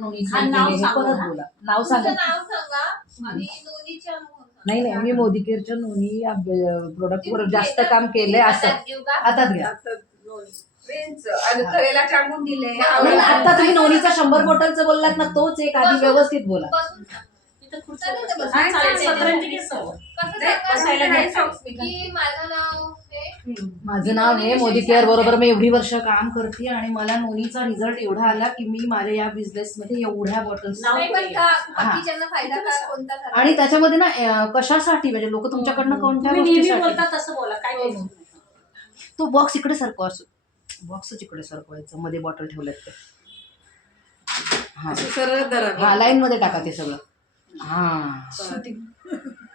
नोनीचे नाव केलेले. सांगा. परत बोला, नाव सांगा. नाव सांगा आणि नोनीचे अनुभव सांगा. नाही नाही, मी मोदी केअरच्या नोनी प्रोडक्टवर जास्त काम केलंय असं. हातात घ्या. करेला जामून दिले. नाही, आता तुम्ही नोनीचा 100 बॉटलचं बोललात ना, तोच एक आधी व्यवस्थित बोला. माझं नाव हे मोदी केअर बरोबर मी एवढी वर्ष काम करते आणि मला नोनीचा रिझल्ट एवढा आला की मी माझ्या या बिझनेस मध्ये एवढ्या बॉटल्स आणि त्याच्यामध्ये ना कशासाठी म्हणजे लोक तुमच्याकडनं कोणत्या गोष्टीसाठी तसं बोला काय तो बॉक्स इकडे सरकवा, बॉक्सच इकडे सरकवायचं, मध्ये बॉटल ठेवल्यात ते. हा हा, लाईन मध्ये टाका ते सगळं. हा,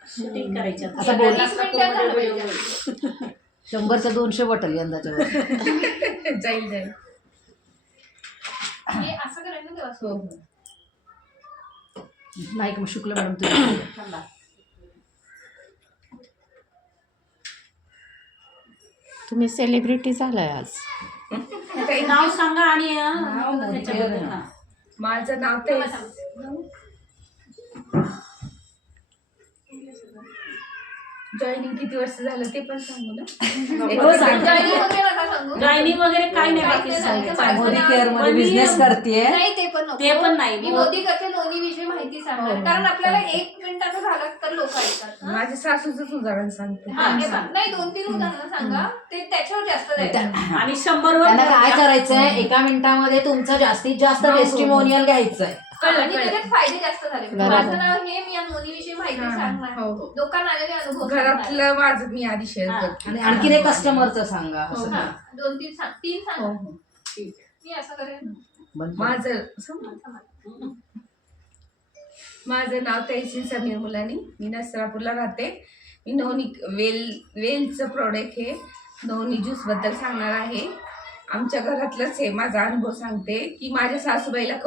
शूटिंग करायचं असं बोला. 100च्या 200 बॉटल यंदाच्या वर्षी जाईल जाईल. असं करायचं ना तेव्हा. नाही का मग शुक्ल मॅडम तुम्ही तुम्ही सेलिब्रिटी झालाय आज. नाव सांगा आणि माझं नाव ते जॉईनिंग किती वर्ष झालं ते पण सांगू ना. जॉईनिंग वगैरे काही नाही बाकी सांगायचं. मोदी केअर मध्ये बिझनेस करते. नाही ते पण नाही. मी मोदी करते नोनी विषयी माहिती सांगणार कारण आपल्याला 1 मिनिटाचं झालं तर लोक ऐकतात. माझ्या सासूचंच उदाहरण सांगते. नाही 2-3 उदाहरणं सांगा ते त्याच्यावर जास्त द्यायचं. आणि 100 वर त्यांना काय करायचंय, 1 मिनिटामध्ये तुमचं जास्तीत जास्त टेस्टिमोनियल घ्यायचंय आणि त्याच्यात फायदे जास्त झाले. माझं नाव हे मी या नोनी विषयी माहिती सांगणार. लोकांना आलेले अनुभव घरातलं माझं मी आधी शेअर करते. आणि आणखीन एक कस्टमरचं सांगा. असं 2-3 सांगा. मी असं करेन. माझं नाव तहसीन समीर मुलानी. मी नसरापूरला राहते. मी नवनी वेलचं प्रोडक्ट हे नवनी ज्यूस बद्दल सांगणार आहे. आमच्या घरातलंच हे माझा अनुभव सांगते की माझ्या सासूबाईला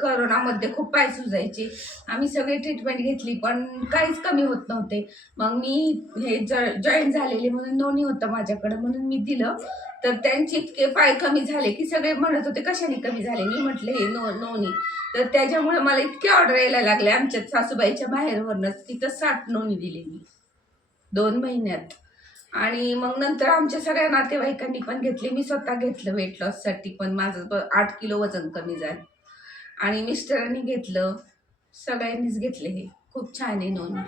करोनामध्ये खूप पाय सुजायचे. आम्ही सगळे ट्रीटमेंट घेतली पण काहीच कमी होत नव्हते. मग मी हे जॉईन झालेले म्हणून नोनी होतं माझ्याकडं म्हणून मी दिलं. तर त्यांचे इतके पाय कमी झाले की सगळे म्हणत होते कशाने कमी झाले. मी म्हटलं हे नोनी. तर त्याच्यामुळे मला इतके ऑर्डर यायला लागले आमच्या सासूबाईच्या बाहेरवरनच. तिथं 60 नोनी दिली मी 2 महिन्यात. आणि मग नंतर आमच्या सगळ्या नातेवाईकांनी पण घेतले. मी स्वतः घेतलं वेट लॉससाठी पण माझं 8 किलो वजन कमी झालं. आणि मिस्टरांनी घेतलं. सगळ्यांनीच घेतले. हे खूप छान आहे नोनी.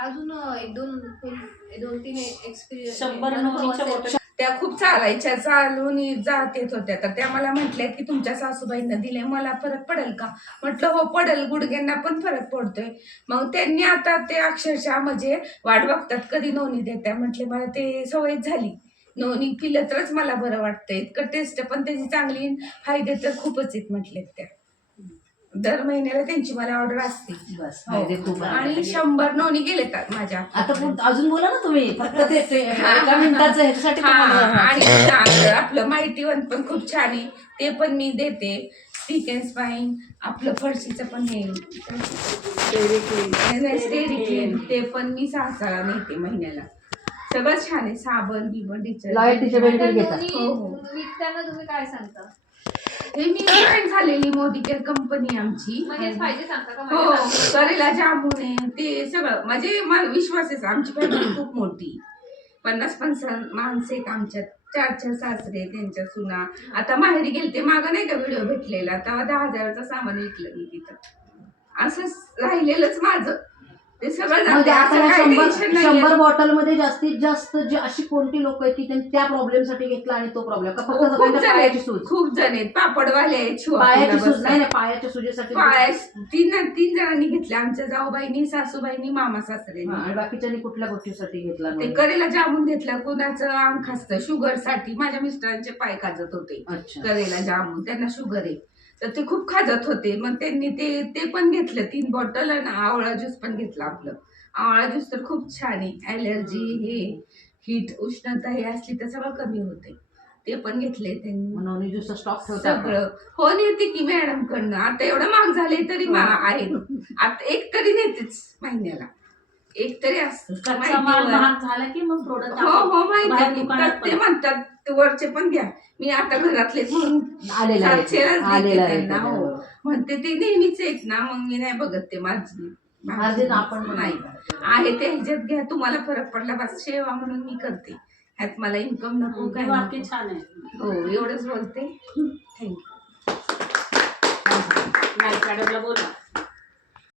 अजून 1-2-3 एक्सपिरियन्स. 100 नोनीच्या बॉटल त्या खूप चालायच्या, चालून जात येत होत्या. तर त्या मला म्हटल्या की तुमच्या सासूबाईंना दिले मला फरक पडेल का. म्हटलं हो पडेल, गुडघ्यांना पण फरक पडतोय. मग त्यांनी आता ते अक्षरशः म्हणजे वाट बघतात कधी नोनी देत्या. म्हटले मला ते सवय झाली. नोनी पिलं तरच मला बरं वाटतंय. इतकं टेस्ट पण त्याची चांगली, फायदे तर खूपच आहेत म्हटलेत त्या. दर महिन्याला त्यांची मला ऑर्डर असते. बस फायदे खूप आहे. आणि 100 नोनी गेलेत माझ्या. आता अजून बोला ना तुम्ही. फक्त ते 1 मिनिटाचं ह्याच्यासाठी आणि आपलं माहितीवन पण खूप छान आहे. ते पण मी देते. स्टिक अँड स्पाईन आपलं फरशीचं पण हे स्टेरी क्लीन ते पण मी 6 नेते महिन्याला. सगळं छान आहे. साबण बिबन घेतात. विकताना तुम्ही काय सांगता. हे मी जॉईन झालेली मोदी केअर कंपनी आमची. फायदे सांगता का. हो करेला जामून आहे ते सगळं. म्हणजे मला विश्वास आहे. आमची फॅमिली खूप मोठी 50-50 माणसं आहेत आमच्यात. 4 सासरे त्यांच्या सुना. आता माहेरी गेलते मागं नाही का व्हिडिओ भेटलेला तेव्हा 10,000चं सामान विकलं मी तिथं. असंच राहिलेलंच माझं ते सगळं. 100 बॉटल मध्ये जास्तीत जास्त अशी कोणती लोक आहेत की त्या प्रॉब्लेम साठी घेतला आणि तो प्रॉब्लेम पायाची सूज. खूप जण आहेत. पापडवाले पायाची सूज नाही पायाच्या सुजेसाठी 3 जणांनी घेतले. आमच्या जाऊबाईनी, सासूबाईनी, मामा सासरे. आणि बाकीच्यांनी कुठल्या गोष्टीसाठी घेतला. ते करेला जामून घेतलं. कुणाचं अंग खासतं शुगर साठी. माझ्या मिस्टरांचे पाय खाजत होते करेला जामून. त्यांना शुगर आहे तर ते खूप खाजत होते. मग त्यांनी ते पण घेतलं 3 बॉटल. आणि आवळा ज्यूस पण घेतला. आपलं आवळा ज्यूस तर खूप छान आहे. ॲलर्जी हे हीट उष्णता हे असली तर सगळं कमी होते. ते पण घेतले त्यांनी. ज्यूस स्टॉक सगळं हो नेते की मॅडम कडनं. आता एवढं महाग झाले तरी आहे. आता 1 तरी नेतेच महिन्याला. 1 तरी असतं. महाग झाला की मग प्रोडक्ट हो माहिती ते म्हणतात ते वरचे पण घ्या. मी आता घरातले म्हणून आलेला आहे. 700 ला आलेला आहे. त्यांना. हो म्हणते ते नेहमीच आहेत ना, मग मी नाही बघत ते माझी अर्धे आपण पण नाही आहे ते ह्याच्यात घ्या. तुम्हाला फरक पडला बस, सेवा म्हणून मी करते. ह्यात मला इन्कम नको काय वाक्य नको. छान आहे. हो एवढंच बोलते. थँक्यू. नाही मॅडमला बोला.